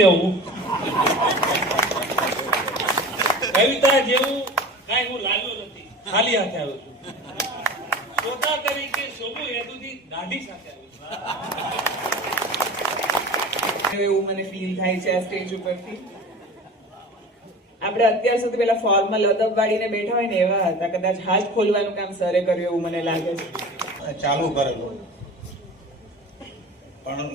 લેવું. કવિતા જેવું કાંઈ હું લાગ્યો નથી, ખાલી હાથે આવ્યો છું. શ્રોતા તરીકે શોભું હેતુથી દાઢી સાથે આવ્યો છું. એવું મને ફીલ થાય છે આ સ્ટેજ ઉપરથી. આપણે અત્યાર સુધી પેલા ફોર્મલ અદબ વાળીને બેઠા હોય ને એવા હતા. કદાચ હાથ ખોલવાનું કામ સરે કર્યું એવું મને લાગે છે. ચાલુ કરેલું પણ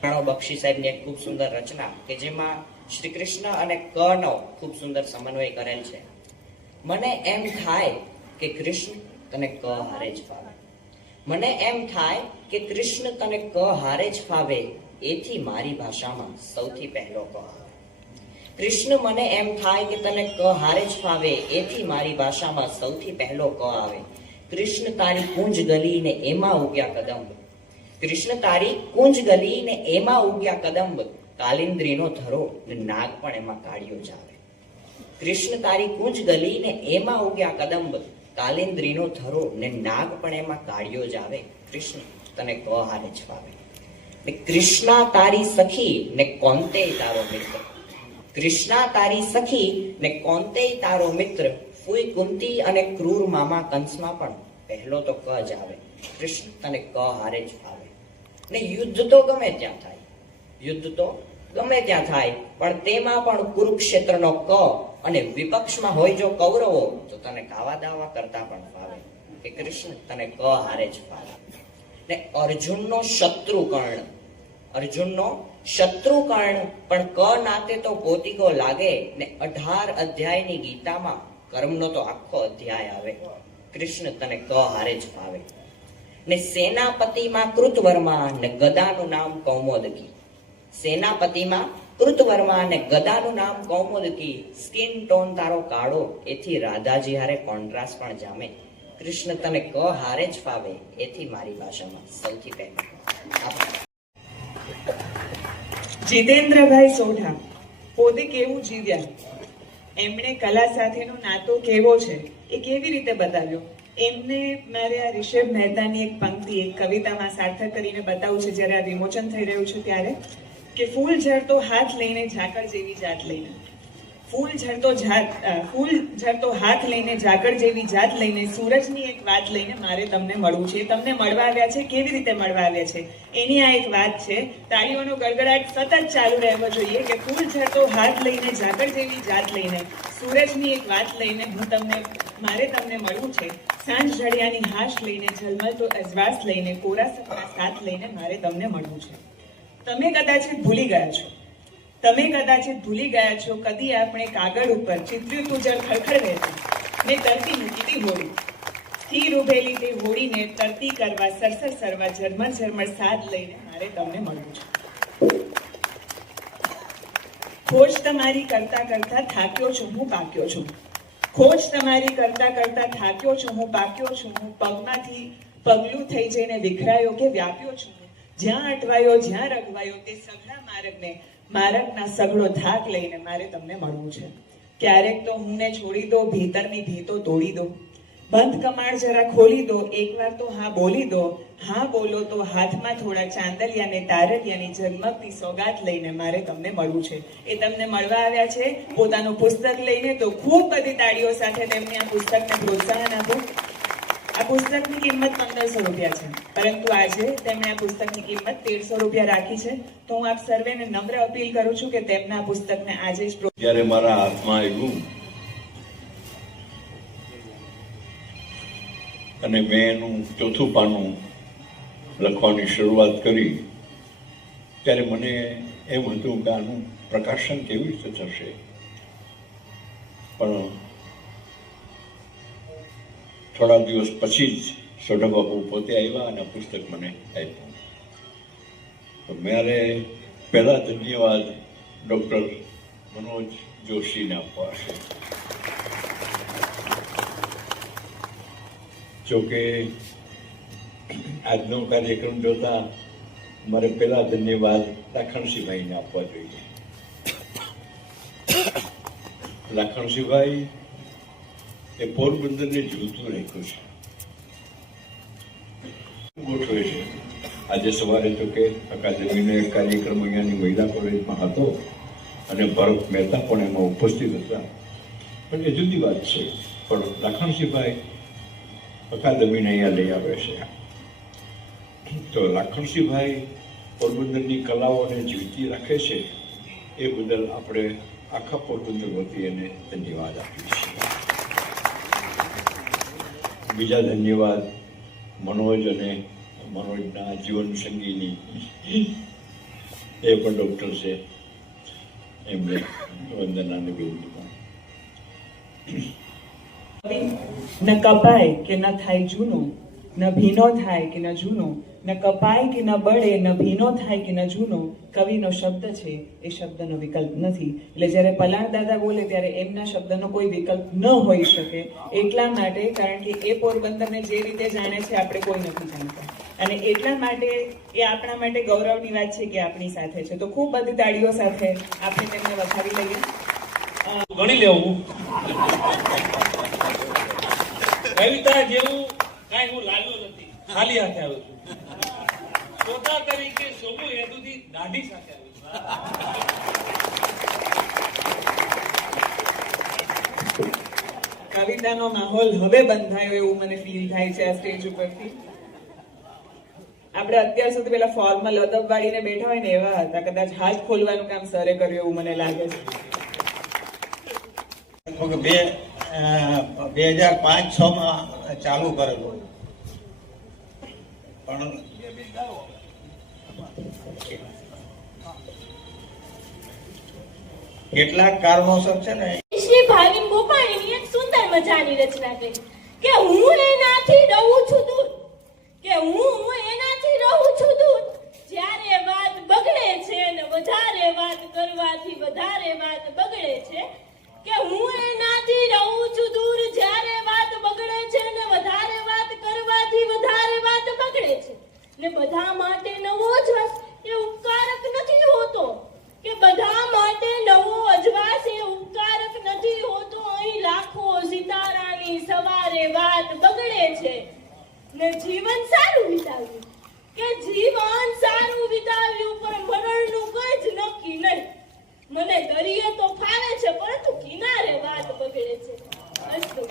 પ્રણવ બક્ષી સાહેબની એક ખૂબ સુંદર રચના કે જેમાં શ્રી કૃષ્ણ અને ક નો ખૂબ સુંદર સમન્વય કરેલ છે. મને એમ થાય કે કૃષ્ણ તને ક હારે જ ફાવે. મને એમ થાય કે કૃષ્ણ તને ક હારે જ ફાવે, એથી મારી ભાષામાં સૌથી પહેલો ક આવે. કૃષ્ણ મને એમ થાય કે તને ક હારે જ ફાવે, એથી મારી ભાષામાં સૌથી પહેલો ક આવે. કૃષ્ણ તારી કુંજ ગલી ને એમાં ઉગ્યા કદંબ. કૃષ્ણ તારી કુંજ ગલી ને એમાં ઉગ્યા કદંબ, કાલિંદ્રીનો ધરો ને નાગ પણ એમાં કાળિયો જ આવે. કૃષ્ણ તારી કુંજ ગલી ને એમાં ઉગ્યા કદંબ, કાલિંદ્રીનો ધરો ને નાગ પણ એમાં કાળિયો જ આવે. કૃષ્ણ તને ક હારે જ ફાવે. કૃષ્ણા તારી સખી ને કોંતેય તારો મિત્ર. કૃષ્ણા તારી સખી ને કોંતેય તારો મિત્ર, ફૂઈ કુંતી અને ક્રૂર મામા કંસમાં પણ પહેલો તો ક જ આવે. કૃષ્ણ તને ક હારે જ ફાવે. ને યુદ્ધ તો ગમે ત્યાં થાય, યુદ્ધ તો ગમે ત્યાં થાય, પણ તેમાં પણ કુરુક્ષેત્રનો ક અને વિપક્ષમાં હોય જો કૌરવો તો તને કાવા દાવા કરતા પણ ફાવે કે કૃષ્ણ તને ક હારે જ ફાવે. ને અર્જુનનો શત્રુ કર્ણ, અર્જુનનો શત્રુ કર્ણ પણ ક નાતે તો પોતીકો લાગે. ને 18 અધ્યાયની ગીતામાં કર્મનો તો આખો અધ્યાય આવે. કૃષ્ણ તને ક હારે જ ફાવે. ને સેનાપતિમાં કૃતવર્મા ને ગદાનું નામ કૌમોદકી. સેનાપતિમાં કૃતવર્મા ને ગદાનું નામ કૌમોદકી, સ્કિન ટોન તારો કાળો, એથી રાધાજી હારે કોન્ટ્રાસ્ટ પણ જામે. કૃષ્ણ તને ક હારે જ ફાવે, એથી મારી ભાષામાં સૌથી પહેલો. જીતેન્દ્રભાઈ સોઢા પોતે કેવું જીવ્યા, એમણે કલા સાથેનો નાતો કેવો છે એ કેવી રીતે બતાવ્યો, એમને મારે આ રિષભ મહેતાની એક પંક્તિ એક કવિતામાં સાર્થક કરીને બતાવું છે જ્યારે આ વિમોચન થઈ રહ્યું છે ત્યારે, કે ફૂલ ઝરતો હાથ લઈને ઝાકળ જેવી જાત લઈને, ફૂલ ઝરતો હાથ લઈને ઝાકળ જેવી જાત લઈને, સૂરજની એક વાત લઈને મારે તમને મળવું છે. તમને મળવા આવ્યા છે, કેવી રીતે મળવા આવ્યા છે એની આ એક વાત છે. તાળીઓનો ગડગડાટ સતત ચાલુ રહેવો જોઈએ કે ફૂલ ઝરતો હાથ લઈને ઝાકળ જેવી જાત લઈને, સૂરજની એક વાત લઈને મારે તમને મળવું છે. સાંજ ઢળિયાની હાશ લઈને, ઝલમલતો અજવાસ લઈને, કોરા સપના સાથ લઈને મારે તમને મળવું છે. તમે કદાચિત ભૂલી ગયા છો, તમે કદાચિત ભૂલી ગયા છો કદી આપણે કાગળ ઉપર ચિત્ર્યું તુજર ખળખળ વહેતું ને તરતી મૂકીતી હોડી. સ્થિર ઉભેલી તે હોડીને તરતી કરવા સરસર સરવા ઝરમર ઝરમર સાદ લઈને મારે તમને મળવું છે. ખોજ તમારી કરતા કરતા થાક્યો છું હું પાક્યો છું. ખોજ તમારી કરતા કરતા થાક્યો છું હું પાક્યો છું. હું પગમાંથી પગલું થઈ જઈને વિખરાયો કે વ્યાપ્યો છું. જ્યાં અટવાયો જ્યાં રગવાયો તે સઘળા માર્ગના સઘળો થાક લઈને મારે તમને મળવું છે. ક્યારેક તો હુંને છોડી દો, ભીતરની ભીતો તોડી દો, બંધ કમાડ જરા ખોલી દો, એકવાર તો હા બોલી દો. હા બોલો તો હાથમાં થોડા ચાંદલિયા ને તારલિયાની ઝગમગતી સોગાત લઈને મારે તમને મળવું છે. એ તમને મળવા આવ્યા છે પોતાનું પુસ્તક લઈને, તો ખૂબ બધી તાળીઓ સાથે તેમને આ પુસ્તકને પ્રોત્સાહન આપો. આ પુસ્તકની કિંમત 1500 રૂપિયા છે, પરંતુ આજે તેમણે આ પુસ્તકની કિંમત 1300 રૂપિયા રાખી છે. તો હું આપ સર્વેને નમ્ર અપીલ કરું છું કે તેમના પુસ્તકને આજે જ જ્યારે મારા હાથમાં આવ્યું અને મેં એનું ચોથું પાનું લખવાની શરૂઆત કરી ત્યારે મને એમ હતું કે આનું પ્રકાશન કેવી રીતે થશે, પણ થોડા દિવસ પછી જ સોઢા બાપુ પોતે આવ્યા અને પુસ્તક મને આપ્યું. તો મારે પહેલા ધન્યવાદ ડૉક્ટર મનોજ જોશીને આપવા છે. જોકે આજનો કાર્યક્રમ જોતા મારે પહેલા ધન્યવાદ લાખણસિંહભાઈને આપવા જોઈએ. લાખણસિંહભાઈ એ પોરબંદરને જીવતું રાખ્યું છે, ગોઠવે છે. આજે સવારે તો કે અકાદમીનો એક કાર્યક્રમ અહીંયાની મહિલા કોલેજમાં હતો અને ભરત મહેતા પણ એમાં ઉપસ્થિત હતા. પણ એ જુદી વાત છે. પણ લાખણસિંહભાઈ અકાદમીને અહીંયા લઈ આવે છે. તો લાખણસિંહભાઈ પોરબંદરની કલાઓને જીવતી રાખે છે એ બદલ આપણે આખા પોરબંદર વતી એને ધન્યવાદ આપીએ છીએ. બીજા ધન્યવાદ મનોજ અને મનોજના જીવન સંગીની એ પણ ડૉક્ટર છે, એમને વંદના નિવેદન. ન કપાય કે ન થાય જૂનો, ન ભીનો થાય કે ન જૂનો, ન કપાય કે ન બળે, ન ભીનો થાય કે ન જૂનો. કવિનો શબ્દ છે એ શબ્દનો વિકલ્પ નથી. એટલે જ્યારે પલાણ દાદા બોલે ત્યારે એમના શબ્દનો કોઈ વિકલ્પ ન હોઈ શકે. એટલા માટે, કારણ કે એ પોરબંદરને જે રીતે જાણે છે આપણે કોઈ નથી જાણતા, અને એટલા માટે એ આપણા માટે ગૌરવની વાત છે કે આપણી સાથે છે. તો ખૂબ બધી તાળીઓ સાથે આપણે તેમને વધાવી લઈએ. ગણી લેવું કવિતા જેવું કાંઈ હું લાવ્યો નથી, ખાલી હાથે આવ્યો છું. શ્રોતા તરીકે શોભું હેતુથી દાઢી સાથે આવ્યો છું. કવિતાનો માહોલ હવે બંધાયો એવું મને ફીલ થાય છે આ સ્ટેજ ઉપરથી. આપણે અત્યાર સુધી પેલા ફોર્મલ અદબ વાળીને બેઠા હોય ને એવા હતા. કદાચ હાથ ખોલવાનું કામ સરે કર્યું એવું મને લાગે છે. લગભગ 2005-6માં ચાલુ કરેલું, પણ કેટલાક કારણોસર છે ને શ્રી ભાવિન ગોપાણીની એક સુંદર મજાની રચના કરી કે હું એનાથી રહું છું દૂર, કે હું એનાથી રહું છું દૂર, જ્યારે વાત બગડે છે ને વધારે વાત કરવાથી વધારે વાત બગડે છે, કે હું એનાથી રહું છું દૂર, જ્યારે વાત બગડે છે ને વધારે વાત કરવાથી વધારે વાત બગડે છે. ને બધા માટે નવો અજવાસ એ ઉપકારક નથી હોતો, કે બધા માટે નવો અજવાસ એ ઉપકારક નથી હોતો. અહીં લાખો સિતારાની સવારે વાત બગડે છે ને જીવન સારું વિતાવ્યું, કે જીવન સારું વિતાવ્યું પણ મરણનું કોઈ જ નક્કી નહીં. મને દરિયે તો ફાવે છે પરંતુ કિનારે વાત બગડે છે. અસ્તુ.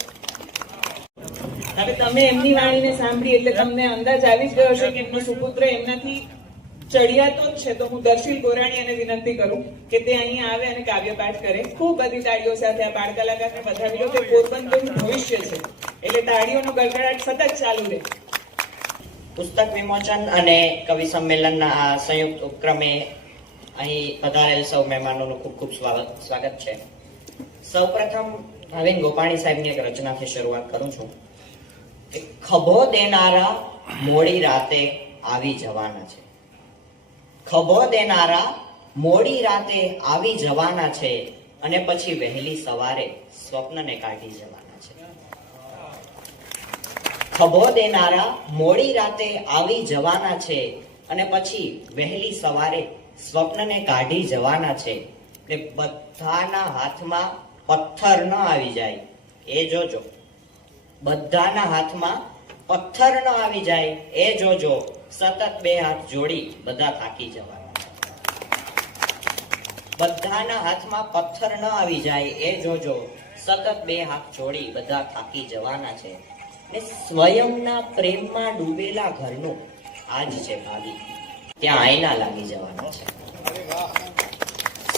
હવે તમે એમની વાણીને સાંભળી એટલે તમને અંદાજ આવી જ ગયો હશે કે એમનો સુપુત્ર એમનાથી ચડિયાતો જ છે. તો હું દર્શિલ ગોરાણીને વિનંતી કરું કે તે અહીંયા આવે અને કાવ્યપાઠ કરે. ખૂબ બધી તાળીઓ સાથે આ બાળ કલાકારને વધાવી લો. તે પોરબંદરનું ભવિષ્ય છે, એટલે તાળીઓનો ગડગડાટ સતત ચાલુ રહે. પુસ્તક વિમોચન અને કવિ સંમેલનના આ સંયુક્ત ઉપક્રમે અહીં પધારેલ સૌ મહેમાનોનું ખૂબ ખૂબ સ્વાગત છે. સૌપ્રથમ ભાવિન ગોપાણી સાહેબની એક રચનાથી શરૂઆત કરું છું. ખભો દેનારા મોડી રાતે આવી જવાના છે. ખભો દેનારા મોડી રાતે આવી જવાના છે અને પછી વહેલી સવારે સ્વપ્નને કાઢી જવાના છે. ખભો દેનારા મોડી રાતે આવી જવાના છે અને પછી વહેલી સવારે સ્વપ્નને કાઢી જવાના છે. ને બધાના હાથમાં પથ્થર ન આવી જાય એ જોજો. બધાના હાથમાં પથ્થર ન આવી જાય એ જોજો. સતત બે હાથ જોડી બધા થાકી જવાના. બધાના હાથમાં પથ્થર ન આવી જાય એ જોજો. સતત બે હાથ જોડી બધા થાકી જવાના છે. ને સ્વયંના પ્રેમમાં ડૂબેલા ઘરનું આજ છે ભાવિ, ત્યાં આયના લાગી જવાના છે.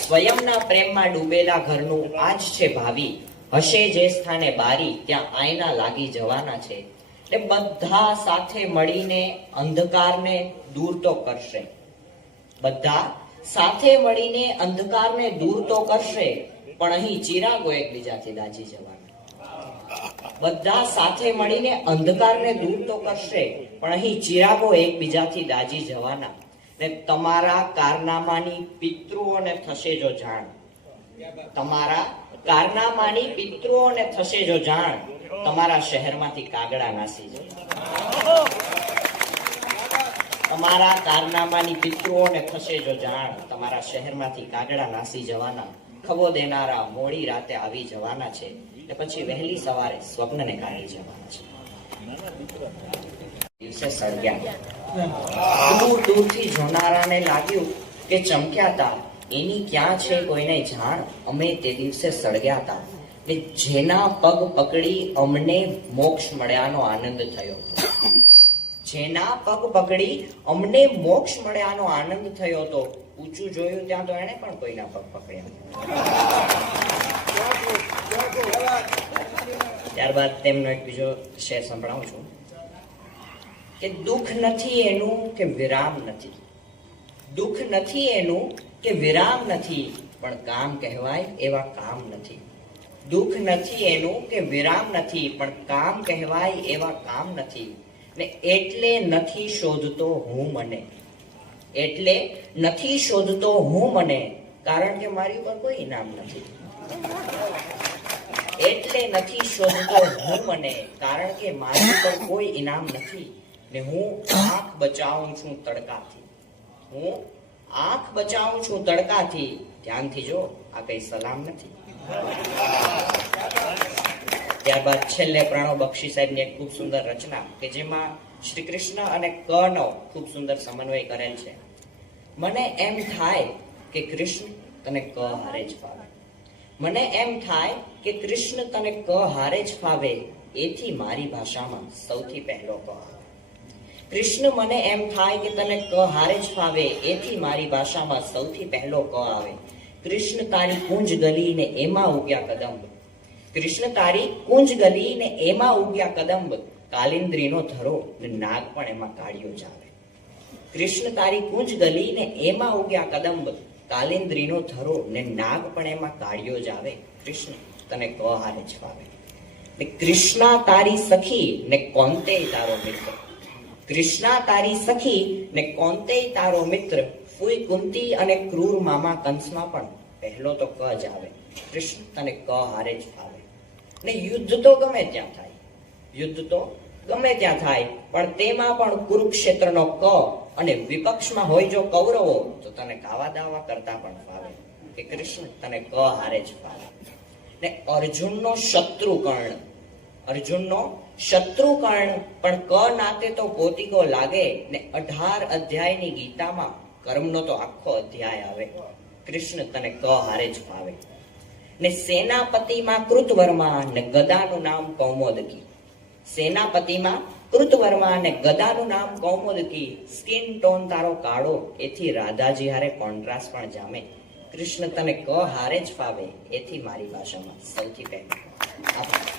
સ્વયંના પ્રેમમાં ડૂબેલા ઘરનું આજ છે ભાવિ, હશે જે સ્થાને બારી ત્યાં આયના લાગી જવાના છે. એટલે બધા સાથે મળીને અંધકારને દૂર તો કરશે. બધા સાથે મળીને અંધકારને દૂર તો કરશે, પણ અહીં ચિરાગો એકબીજાથી દાજી જવાના. બધા સાથે મળીને અંધકારને દૂર તો કરશે, પણ અહીં ચિરાગો એકબીજાથી દાજી જવાના. ને તમારા કારનામાની પિતૃઓને થશે જો જાણ. તમારા કારનામાની પિતૃઓને થશે જો જાણ. તમારા શહેરમાંથી કાગડા નાસી જાય. તમારા કારનામાની પિતૃઓને થશે જો જાણ. તમારા શહેરમાંથી કાગડા નાસી જવાના. ખભો દેનારા મોડી રાતે આવી જવાના છે ને પછી વહેલી સવારે સ્વપ્નને કાઢી જવાના છે. દિવસે સળગ્યા દૂર દૂરથી જોનારાને લાગ્યું કે ચમક્યા તા, એની ક્યાં છે કોઈને જાણ, અમે તે દિવસે સળગ્યા તા, ને જેના પગ પકડી અમને મોક્ષ મળ્યાનો આનંદ થયો. જેના પગ પકડી અમને મોક્ષ મળ્યાનો આનંદ થયો તો ઊંચું જોયું ત્યાં તો એને પણ કોઈના પગ પકડ્યા. ત્યારબાદ તેમનો એક બીજો શેર સંભળાવું છું કે દુઃખ નથી એનું કે વિરામ નથી, દુઃખ નથી એનું કે વિરામ નથી, પણ કામ કહેવાય એવા કામ નથી. દુઃખ નથી એનું કે વિરામ નથી, પણ કામ કહેવાય એવા કામ નથી. ને એટલે નથી શોધતો હું મને, એટલે નથી શોધતો હું મને, કારણ કે મારી ઉપર કોઈ ઇનામ નથી. એટલે નથી શોધતો હું મને, કારણ કે મારી ઉપર કોઈ ઇનામ નથી. ને હું આંખ બચાવું છું તડકાથી, હું આંખ બચાવું છું તડકાથી. ધ્યાનથી જો, આ કઈ સલામ નથી. ત્યારબાદ છેલ્લે પ્રણવ બક્ષી સાહેબની એક ખૂબ સુંદર રચના કે જેમાં શ્રી કૃષ્ણ અને કનો ખૂબ સુંદર સમન્વય કરેલ છે. મને એમ થાય કે કૃષ્ણ તને ક હારે જ ફાવે, મને એમ થાય કે કૃષ્ણ તને ક હારે જ ફાવે, એથી મારી ભાષામાં સૌથી પહેલો ક આવે. કૃષ્ણ મને એમ થાય કે તને ક હારે જ ફાવે, એથી મારી ભાષામાં સૌથી પહેલો ક આવે. કૃષ્ણ તારી કુંજ ગલી ને એમાં ઉગ્યા કદંબ, કૃષ્ણ તારી કુંજ ગલી ને એમાં ઉગ્યા કદંબ, કાલિંદ્રીનો ધરો ને નાગ પણ એમાં કાળિયો જ આવે. કૃષ્ણ તારી કુંજ ગલી ને એમાં ઉગ્યા કદંબ, કાલિંદ્રીનો ધરો ને નાગ પણ એમાં કાળિયો જ આવે. કૃષ્ણ તને ક હારે જ ફાવે. ને કૃષ્ણા તારી સખી ને કોંતેય તારો મિત્ર, કૃષ્ણા તારી સખી ને કોંતેય તારો મિત્ર, ફૂઈ કુંતી અને ક્રૂર મામા કંસમાં પણ પહેલો તો ક જ આવે. કૃષ્ણ તને ક હારે જ ફાવે. ને યુદ્ધ તો ગમે ત્યાં થાય, યુદ્ધ તો ગમે ત્યાં થાય, પણ તેમાં પણ કુરુક્ષેત્રનો ક, અને વિપક્ષમાં હોય જો કૌરવો તો તને કાવા દાવા કરતા પણ ફાવે કે કૃષ્ણ તને ક હારે જ ફાવે. ને અર્જુનનો શત્રુ કર્ણ, અર્જુનનો શત્રુ કર્ણ પણ ક નાતે તો પોતીકો લાગે. ને 18 અધ્યાયની ગીતામાં કર્મનો તો આખો અધ્યાય આવે. કૃષ્ણ તને ક હારે જ ફાવે. ને સેનાપતિમાં કૃતવર્મા ને ગદાનું નામ કૌમોદકી, સેનાપતિમાં કૃતવર્મા ને ગદાનું નામ કૌમોદકી, સ્કિન ટોન તારો કાળો, એથી રાધાજી હારે કોન્ટ્રાસ્ટ પણ જામે. કૃષ્ણ તને ક હારે જ ફાવે, એથી મારી ભાષામાં સૌથી પહેલું.